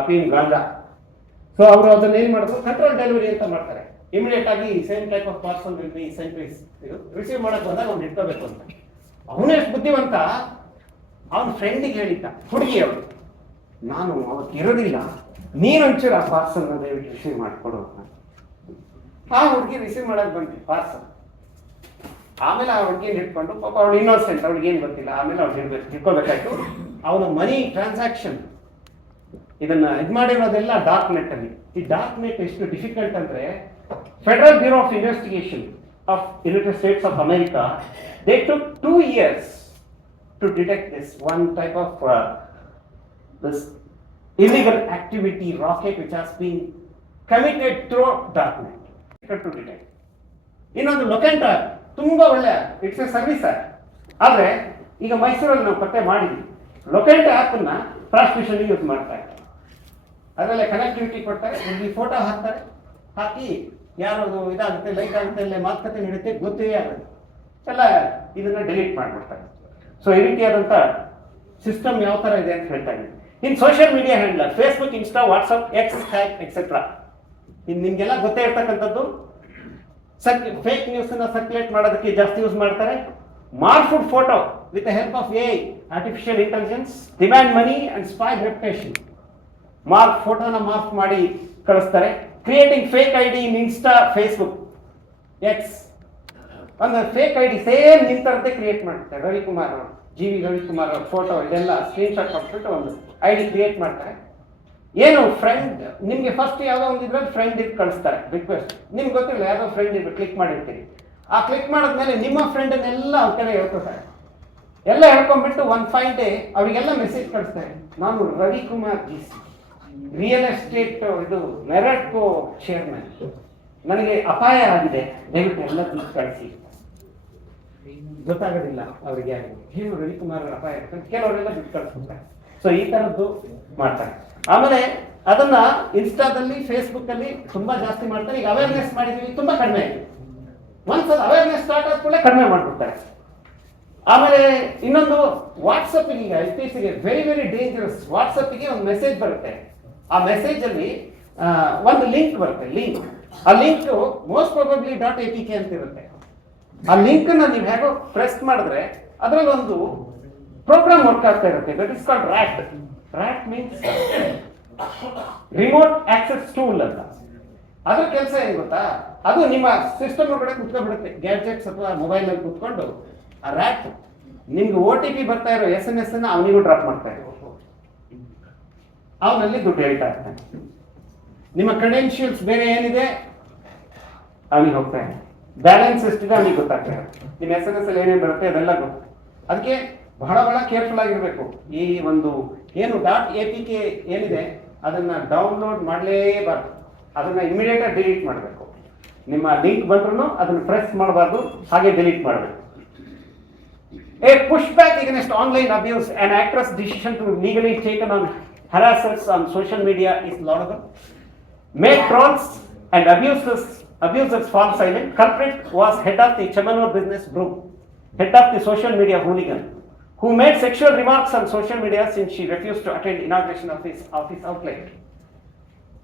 ಅಫೀಮ್ ಗಾಂಜಾ ಸೊ ಅವರು ಅದನ್ನ ಏನ್ ಮಾಡಿದ್ರು? ಕಂಟ್ರೋಲ್ ಡೆಲಿವರಿ ಅಂತ ಮಾಡ್ತಾರೆ. ಇಮಿಡಿಯೇಟ್ ಆಗಿ same type of parcel receive ಮಾಡಕ್ ಬಂದಾಗ ಒಂದು ಇಟ್ಕೋಬೇಕು ಅಂತ. ಅವನೇ ಎಷ್ಟು ಬುದ್ಧಿವಂತ. ಅವನ ಫ್ರೆಂಡಿಗೆ ಹೇಳಿದ್ದ, ಹುಡುಗಿ ಅವಳು, ನಾನು ಅವತ್ತು ಇರೋದಿಲ್ಲ. ನೀನೊಂಚೂರು ಆ ಪಾರ್ಸಲ್ ದಯವಿಟ್ಟು ರಿಸೀವ್ ಮಾಡಿಕೊಡು. ಆ ಹುಡುಗಿ ರಿಸೀವ್ ಮಾಡಕ್ ಬಂತು ಪಾರ್ಸಲ್ ಆಮೇಲೆ ಆ ಹುಡುಗಿನ ಹಿಡ್ಕೊಂಡು, ಪಾಪ ಅವಳು ಇನ್ನೋಸೆಂಟ್ ಅವಳಿಗೆ ಏನು ಗೊತ್ತಿಲ್ಲ. ಆಮೇಲೆ ಅವ್ಳು ಹಿಡ್ಬೇಕು ಹಿಡ್ಕೋಬೇಕಾಯ್ತು. ಅವನ ಮನಿ ಟ್ರಾನ್ಸಾಕ್ಷನ್ ಇದನ್ನ ಇದು ಮಾಡಿರೋದೆಲ್ಲ ಡಾರ್ಕ್ ನೆಟ್ ಅಲ್ಲಿ. ಈ ಡಾಕ್ಯುಮೆಂಟ್ ನೆಟ್ ಎಷ್ಟು ಡಿಫಿಕಲ್ಟ್ ಅಂದ್ರೆ Federal Bureau of Investigation of States of America, they took two years to detect this one type of uh, this illegal activity rocket which has been committed through darknet to detect. ಇನ್ನೊಂದು ಲೊಕೆಂಟ ತುಂಬ ಒಳ್ಳೆ it's A service ಆದರೆ ಈಗ ಮೈಸೂರಲ್ಲಿ ನಾವು ಪತ್ತೆ ಮಾಡಿದ್ವಿ ಲೊಕೆಂಟ ಆ್ಯಪನ್ನು ಪ್ರಾಸ್ಟಿಟ್ಯೂಷನ್ ಯೂಸ್ ಮಾಡ್ತಾ ಇದ್ದಾರೆ ಅದರಲ್ಲೇ ಕನೆಕ್ಟಿವಿಟಿ ಕೊಡ್ತಾರೆ ಫೋಟೋ ಹಾಕ್ತಾರೆ ಹಾಕಿ ಯಾರು ಅದು ಇದಾಗುತ್ತೆ ಲೈಕ್ ಆಗುತ್ತೆ, ಇಲ್ಲ ಮಾತುಕತೆ ನಡೆಯುತ್ತೆ, ಗೊತ್ತೇ ಆಗುತ್ತೆ ಎಲ್ಲ ಇದನ್ನ ಡಿಲೀಟ್ ಮಾಡಿಬಿಡ್ತಾರೆ. ಸೊ ಈ ರೀತಿಯಾದಂಥ ಸಿಸ್ಟಮ್ ಯಾವ ಥರ ಇದೆ ಅಂತ ಹೇಳ್ತಾ ಇದ್ದೀನಿ. In social media handler Facebook Insta WhatsApp X hack etcetera ಇನ್ನು ನಿಮಗೆಲ್ಲ ಗೊತ್ತೇ ಇರ್ತಕ್ಕಂಥದ್ದು ಸಕ್ ಫೇಕ್ ನ್ಯೂಸನ್ನು ಸರ್ಕ್ಯುಲೇಟ್ ಮಾಡೋದಕ್ಕೆ ಜಾಸ್ತಿ ಯೂಸ್ ಮಾಡ್ತಾರೆ. Morphed photo with help of a artificial intelligence demand money and spy reputation mark ಫೋಟೋನ ಮಾರ್ಕ್ ಮಾಡಿ ಕಳಿಸ್ತಾರೆ. Creating fake I D in Insta Facebook X ಒಂದು ಫೇಕ್ ಐ ಡಿ ಸೇಮ್ ನಿಂತರಂತೆ ಕ್ರಿಯೇಟ್ ಮಾಡ್ತಾರೆ. ರವಿಕುಮಾರ್ ಅವರು ಜಿ ವಿ ರವಿಕುಮಾರ್ ಅವ್ರ photo ಇದೆಲ್ಲ screen shot ಕೊಟ್ಬಿಟ್ಟು ಒಂದು ಐ ಡಿ ಕ್ರಿಯೇಟ್ ಮಾಡ್ತಾರೆ. ಏನು ಫ್ರೆಂಡ್ ನಿಮಗೆ ಫಸ್ಟ್ ಯಾವುದೋ ಒಂದು ಇದ್ರಲ್ಲಿ ಫ್ರೆಂಡ್ ಇದು ಕಳಿಸ್ತಾರೆ ರಿಕ್ವೆಸ್ಟ್ ನಿಮ್ಗೆ ಗೊತ್ತಿಲ್ಲ, ಯಾವುದೋ ಫ್ರೆಂಡ್ ಇದು ಕ್ಲಿಕ್ ಮಾಡಿರ್ತೀರಿ. ಆ ಕ್ಲಿಕ್ ಮಾಡಿದ್ಮೇಲೆ ನಿಮ್ಮ ಫ್ರೆಂಡನ್ನೆಲ್ಲ ಅವ್ರ ಕಡೆ ಹೇಳ್ಕೊತಾರೆ ಎಲ್ಲ ಹೇಳ್ಕೊಂಡ್ಬಿಟ್ಟು ಒಂದು ಫೈವ್ ಡೇ ಅವರಿಗೆಲ್ಲ ಮೆಸೇಜ್ ಕಳಿಸ್ತಾರೆ. ನಾನು Ravikumar G C. Real estate ಇದು ಮೆರಟ್ಕೋ ಚೇರ್ಮನ್ ನನಗೆ ಅಪಾಯ ಆಗಿದೆ. ದಯವಿಟ್ಟು ಎಲ್ಲ ದುಡ್ಡು ಕಳಿಸಿ. ಗೊತ್ತಾಗೋದಿಲ್ಲ ಅವರಿಗೆ ಏನು ರವಿಕುಮಾರ್ ಅಪಾಯ ಕೆಲವರೆಲ್ಲ ದುಡ್ಡು ಕಳಿಸ್ತಾರೆ. ಸೊ ಈ ಥರದ್ದು ಮಾಡ್ತಾರೆ. ಆಮೇಲೆ ಅದನ್ನ ಇನ್ಸ್ಟಾದಲ್ಲಿ ಫೇಸ್ಬುಕ್ ಅಲ್ಲಿ ತುಂಬಾ ಜಾಸ್ತಿ ಮಾಡ್ತಾರೆ. ಈಗ ಅವೇರ್ನೆಸ್ ಮಾಡಿದೀವಿ, ತುಂಬಾ ಕಡಿಮೆ ಆಗಿದೆ. ಒಂದ್ಸಲ ಅವೇರ್ನೆಸ್ ಸ್ಟಾರ್ಟ್ ಆದ ಕೂಡಲೇ ಕಡಿಮೆ ಮಾಡ್ಬಿಡ್ತಾರೆ. ಆಮೇಲೆ ಇನ್ನೊಂದು ವಾಟ್ಸಪ್ ಈಗ ಇತ್ತೀಚೆಗೆ ವೆರಿ ವೆರಿ ಡೇಂಜರಸ್ ವಾಟ್ಸಪ್ಗೆ ಒಂದು ಮೆಸೇಜ್ ಬರುತ್ತೆ. ಆ ಮೆಸೇಜ್ ಅಲ್ಲಿ ಒಂದು ಲಿಂಕ್ ಬರುತ್ತೆ ಲಿಂಕ್ ಆ link most probably dot A P K ಅಂತ ಇರುತ್ತೆ. ಆ ಲಿಂಕ್ನ ನೀವು ಹೇಗೋ ಪ್ರೆಸ್ ಮಾಡಿದ್ರೆ ಅದರಲ್ಲಿ ಒಂದು ಪ್ರೋಗ್ರಾಮ್ ವರ್ಕ್ ಆಗ್ತಾ ಇರುತ್ತೆ. That is called RAT RAT means remote access tool ಅಂತ. ಅದ್ರ ಕೆಲಸ ಏನ್ ಗೊತ್ತಾ? ಅದು ನಿಮ್ಮ ಸಿಸ್ಟಮ್ ಒಳಗಡೆ ಕುತ್ಕೊಂಡ್ಬಿಡುತ್ತೆ ಗ್ಯಾಜೆಟ್ಸ್ ಅಥವಾ ಮೊಬೈಲ್ ಅಲ್ಲಿ ಕುತ್ಕೊಂಡು ಆ ರ್ಯಾಟ್ ನಿಮ್ಗೆ ಓ ಟಿ ಪಿ ಬರ್ತಾ ಇರೋ ಎಸ್ ಎಂ ಎಸ್ ಅನ್ನ ಅವನಿಗೂ ಡ್ರಾಪ್ ಮಾಡ್ತಾ ಇರೋ ಅವನಲ್ಲಿ ದುಡ್ಡು ಹೇಳ್ತಾ ಇರ್ತಾನೆ ನಿಮ್ಮ ಕ್ರೆಡೆನ್ಶಿಯಲ್ಸ್ ಬೇರೆ ಏನಿದೆ? ಅವನಿಗೆ ಹೋಗ್ತಾ ಬ್ಯಾಲೆನ್ಸ್ ಎಷ್ಟಿದೆ ಅವನಿಗೆ ಗೊತ್ತಾಗ್ತಾ ನಿಮ್ಮ ಎಸ್ ಎನ್ ಎಸ್ ಅಲ್ಲಿ ಏನೇನು ಬರುತ್ತೆ ಅದೆಲ್ಲ ಗೊತ್ತು. ಅದಕ್ಕೆ ಬಹಳ ಬಹಳ ಕೇರ್ಫುಲ್ ಆಗಿರಬೇಕು. ಈ ಒಂದು ಏನು ಡಾಟ್ ಎ ಪಿ ಕೆ ಏನಿದೆ ಅದನ್ನ ಡೌನ್ಲೋಡ್ ಮಾಡಲೇಬಾರ್ದು. ಅದನ್ನ ಇಮಿಡಿಯೇಟ್ ಆಗಿ ಡಿಲೀಟ್ ಮಾಡಬೇಕು. ನಿಮ್ಮ ಲಿಂಕ್ ಬಂದ್ರೂ ಅದನ್ನು ಪ್ರೆಸ್ ಮಾಡಬಾರ್ದು. ಹಾಗೆ ಡಿಲೀಟ್ ಮಾಡಬೇಕು. A pushback against online abuse, an actress' decision to legally taken on harassers on social media is laudable. Made trolls and abusers, abusers fall silent. Culprit was head of the Chamanur business group, head of the social media hooligan, who made sexual remarks on social media since she refused to attend inauguration of his, of his outlet.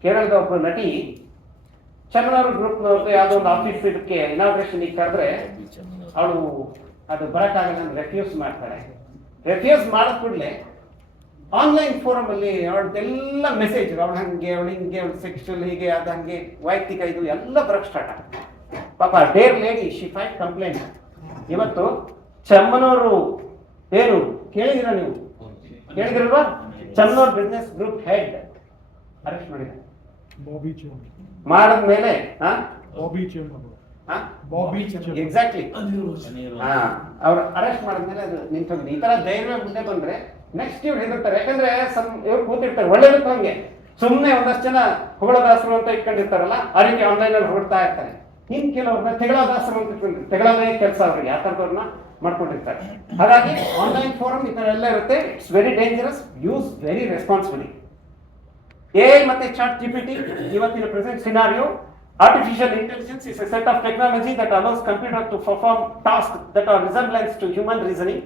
ಕೇರಳದ ಒಬ್ಬ ನಟಿ ಚನ್ನನವರು ಗ್ರೂಪ್ನವ್ರದ್ದು ಯಾವುದೋ ಒಂದು office ಇದಕ್ಕೆ inauguration ಕರೆದ್ರೆ ಅವಳು ಅದು ಬರೋಕ್ಕಾಗಲ್ಲ ರೆಫ್ಯೂಸ್ ಮಾಡ್ತಾಳೆ ರೆಫ್ಯೂಸ್ ಮಾಡಿದ ಕೂಡಲೇ ಆನ್ಲೈನ್ ಫೋರಮ್ ಅಲ್ಲಿ ಅವಳದೆಲ್ಲ ಮೆಸೇಜ್ ಅವಳು ಹಂಗೆ ಅವಳು ಹಿಂಗೆ ಅವಳು ಸೆಕ್ಶುವಲ್ ಹೀಗೆ ಅದು ಹಂಗೆ ವೈಯಕ್ತಿಕ ಇದು ಎಲ್ಲ ಬರಕ್ ಸ್ಟಾರ್ಟ್ ಆಗ್ತದೆ ಪಾಪ dare lady she fight complaint ಇವತ್ತು ಚಮ್ಮನವರು ಏನು ಕೇಳಿದಿರ ನೀವು? ಕೇಳಿದಿರಲ್ವಾ? ಚಮ್ಮನವ್ರ ಬಿಸ್ನೆಸ್ ಗ್ರೂಪ್ ಹೆಡ್ ಅರೆಸ್ಟ್ ಮಾಡಿದ. ಮಾಡಿದ್ಮೇಲೆ ಮೇಲೆ. ಎಕ್ಸಾಕ್ಟ್ಲಿ ಹಾ ಅವ್ರು. ಅರೆಸ್ಟ್ ಮಾಡಿದ್ಮೇಲೆ ಅದು ನಿಂತೋಗಿದೆ. ಈ ತರ ಧೈರ್ಯ ಮುಂದೆ ಬಂದ್ರೆ ನೆಕ್ಸ್ಟ್ ಇವ್ರು ಹೆದರ್ತಾರೆ. ಯಾಕಂದ್ರೆ ಸಮ್ ಇವ್ರು ಕೂತಿರ್ತಾರೆ. ಒಳ್ಳೇದು ಹಂಗೆ. ಸುಮ್ಮನೆ ಒಂದಷ್ಟು ಜನ ಹೊಗಳದಾಸರು ಅಂತ ಇಟ್ಕೊಂಡಿರ್ತಾರಲ್ಲ ಆ ರೀತಿ ಆನ್ಲೈನ್ ಅಲ್ಲಿ ಹೊರಡ್ತಾ ಇರ್ತಾರೆ. ಇನ್ ಕೆಲವ್ರನ್ನ ತೆಗಳದಾಸರು ಅಂತ ಇಟ್ಕೊಂಡಿರ್ತಾರೆ. ತೆಗಳದೇ ಕೆಲಸ ಅವ್ರಿಗೆ, ಆ ಥರದವ್ರನ್ನ ಮಾಡ್ಕೊಂಡಿರ್ತಾರೆ. ಹಾಗಾಗಿ ಆನ್ಲೈನ್ ಫೋರಮ್ ಈ ಥರ ಎಲ್ಲ ಇರುತ್ತೆ. It's very dangerous use very responsibility a ಮತ್ತೆ ಚಾಟ್ ಜಿಪಿಟಿ ಇವತ್ತಿನ present scenario artificial intelligence is a set of technology that allows computer to perform task that are resemblance to human reasoning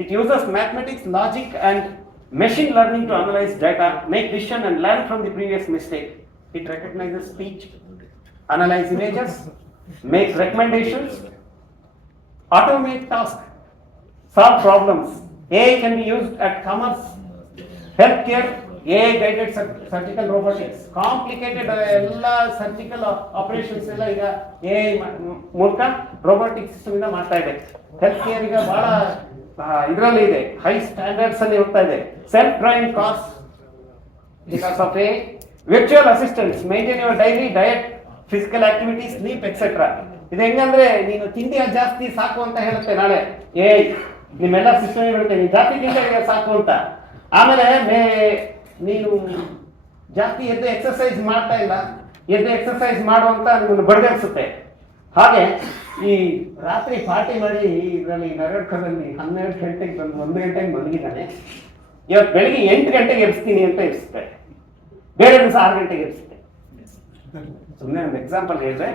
It uses mathematics logic and machine learning to analyze data, make decision and learn from the previous mistake. It recognizes speech, analyze images, make recommendations, automate tasks, solve problems. AI can be used at commerce, healthcare, a guided surgical robotics complicated ಎಲ್ಲ surgical operations ಎಲ್ಲ ಈಗ A ಮೂಲಕ robotic system ಇಂದ ಮಾಡ್ತಾ ಇದೆ health care ಈಗ ಬಹಳ ಇದರಲ್ಲಿ ಇದೆ. ಹೈ ಸ್ಟ್ಯಾಂಡರ್ಡ್ಸ್ ಅಲ್ಲಿ ಹೋಗ್ತಾ ಇದೆ. Self driving cost because of a virtual assistants maintain your daily diet physical activity sleep etcetera ಇದು ಹೆಂಗಂದ್ರೆ ನೀನು ತಿಂಡಿ ಜಾಸ್ತಿ ಸಾಕು ಅಂತ ಹೇಳುತ್ತೆ ನಾಳೆ. ಏ ನಿಮ್ಮೆಲ್ಲ ಸಿಸ್ಟಮ್ ಹೇಳುತ್ತೆ? ನೀನು ಜಾಸ್ತಿ ತಿಂಡಿ ಸಾಕು ಅಂತ. ಆಮೇಲೆ ಮೇ, ನೀನು ಜಾಸ್ತಿ ಎದ್ದು ಎಕ್ಸರ್ಸೈಸ್ ಮಾಡ್ತಾ ಇಲ್ಲ. ಎದ್ದು ಎಕ್ಸರ್ಸೈಸ್ ಮಾಡುವಂತ ನಿಮ್ಮನ್ನು ಬಡದೆನಿಸುತ್ತೆ. ಹಾಗೆ ಈ ರಾತ್ರಿ ಪಾರ್ಟಿ ಮಾಡಿ ಇದರಲ್ಲಿ ನರಕದಲ್ಲಿ ಹನ್ನೆರಡು ಗಂಟೆಗೆ ಬಂದು, ಒಂದು ಗಂಟೆಗೆ ಮಲಗಿದ್ದಾನೆ. ಇವತ್ತು ಬೆಳಿಗ್ಗೆ ಎಂಟು ಗಂಟೆಗೆ ಎಬ್ಸ್ತೀನಿ ಅಂತ ಎಬ್ಸ್ತಾರೆ ಬೇರೆ ದಿವಸ ಆರು ಗಂಟೆಗೆ ಎಬ್ಸುತ್ತೆ ಸುಮ್ಮನೆ ಒಂದು ಎಕ್ಸಾಂಪಲ್ ಹೇಳಿದ್ರೆ